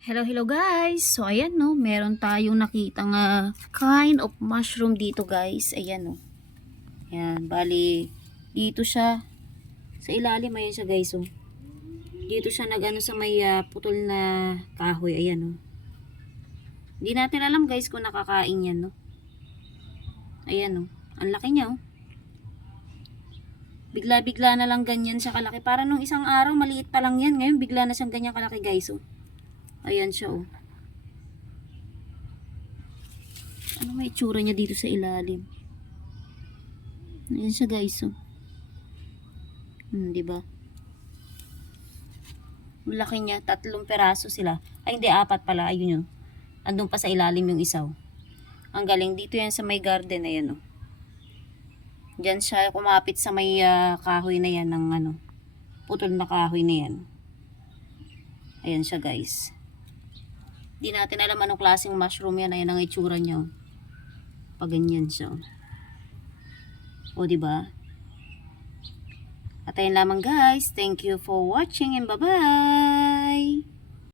Hello, hello guys. So ayan no, meron tayong nakitang kind of mushroom dito guys. Ayan no. Ayan, bali dito siya sa ilalim, ayan siya guys oh. Dito siya nagano sa may putol na kahoy, ayan oh. Hindi natin alam guys kung nakakain yan no. Ayan oh. Ang laki niya oh. Bigla-bigla na lang ganyan siya kalaki. Para nung isang araw maliit pa lang yan, ngayon bigla na siyang ganyan kalaki guys oh. Ayan siya oh. Ano may itsura niya dito sa ilalim? Ayan siya guys oh. Di ba? Ang laki niya, 3 peraso sila. Ay hindi, 4 pala, ayun yun. Andun pa sa ilalim yung isaw. Ang galing, dito yan sa may garden, ayan oh. Diyan siya kumapit sa may kahoy na yan ng putol na kahoy na yan. Ayan siya guys. Di natin alam anong klaseng mushroom yan, ayan ang itsura niya oh. Pag ganyan siya oh. O diba? At ayun lamang guys. Thank you for watching and bye-bye!